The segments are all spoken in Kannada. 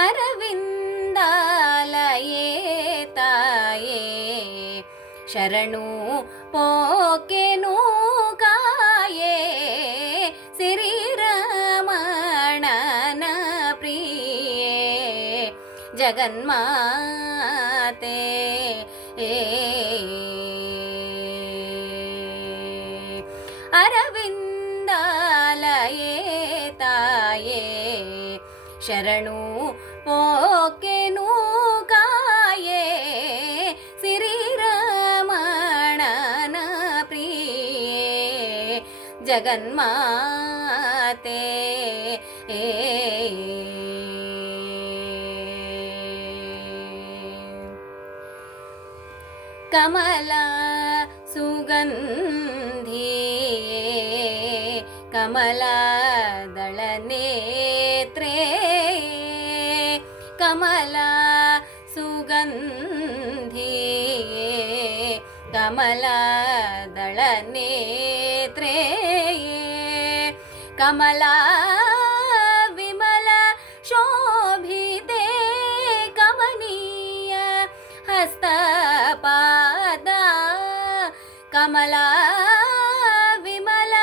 ಅರವಿಂದಾಲಯೇ ತಾಯೇ ಶರಣು ಪೋಕೆನು ಕಾಯೇ ಶ್ರೀರಮಣನ ಪ್ರಿಯೇ ಜಗನ್ಮಾತೆ ಅರವಿಂದಾಲಯೇ ತಾಯೇ ಶರಣು ಪೋಕೆನು ಕಾಯೇ ಶ್ರೀರಮಣನ ಪ್ರಿಯೇ ಜಗನ್ಮಾತೆ ಕಮಲ ಸುಗಂಧಿಯೇ ಕಮಲದಳ ನೇತ್ರೇ ಕಮಲ ಸುಗಂಧಿಯೇ ಕಮಲದಳ ನೇತ್ರೇ ಕಮಲ ವಿಮಲ ಶೋಭಿತೆ ಕಮನೀಯ ಹಸ್ತಪಾದ ಕಮಲ ವಿಮಲ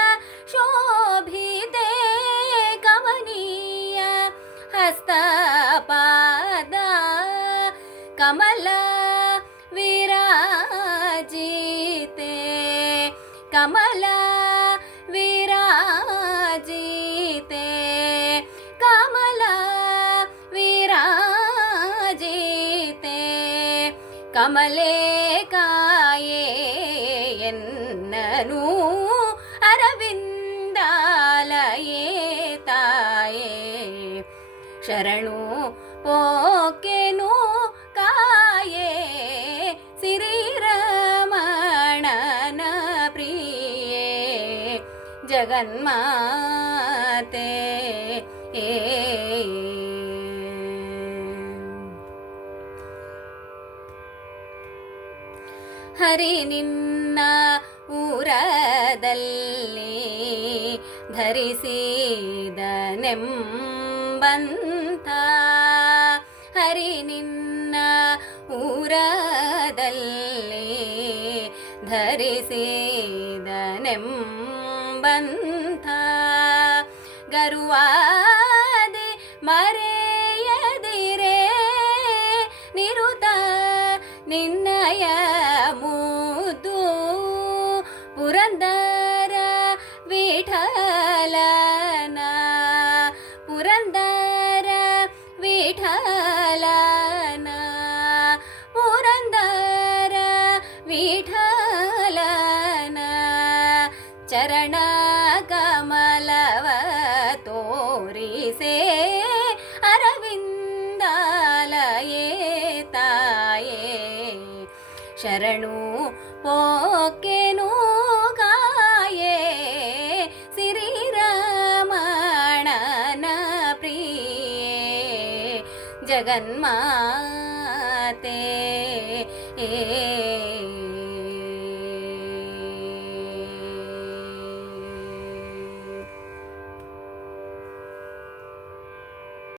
ಶೋಭಿತೆ ಕಮನೀಯ ಹಸ್ತಪಾದ ಕಮಲ ವಿರಾಜಿತೆ ಕಮಲ ವಿರಾಜಿತೆ ಕಮಲ ವಿರಾಜಿತೆ ಕಮಲೆ ಕಾಯೇ ಎನ್ನನು ಅರವಿಂದಾಲಯೇ ತಾಯೇ ಶರಣು ಪೋಕೆನು ಕಾಯೇ ಶ್ರೀರಮಣನ ಪ್ರಿಯೇ ಜಗನ್ಮಾತೆ ಹರಿ ನಿನ್ನ ಊರದಲ್ಲಿ ಧರಿಸಿದನೆಂಬಂಥ ಹರಿ ನಿನ್ನ ಊರದಲ್ಲಿ ಧರಿಸಿದನೆಂಬಂಥ ಗರುವಾದಿ ಮರೆಯದಿರೇ ನಿರುತ ನಿನ್ನಯ ಮುದ್ದು ಪುರಂದರ ವಿಠಲನ ಪುರಂದರ ವಿಠಲನ ಪುರಂದರ ವಿಠಲನ ಚರಣ ಕಮಲವ ತೋರಿಸೇ ಅರವಿಂದಾಲಯೇ ತಾಯೇ ಶರಣು ಪೋಕೆನು ಕಾಯೇ ಶ್ರೀರಮಣನ ಪ್ರಿಯೇ ಜಗನ್ಮಾತೆ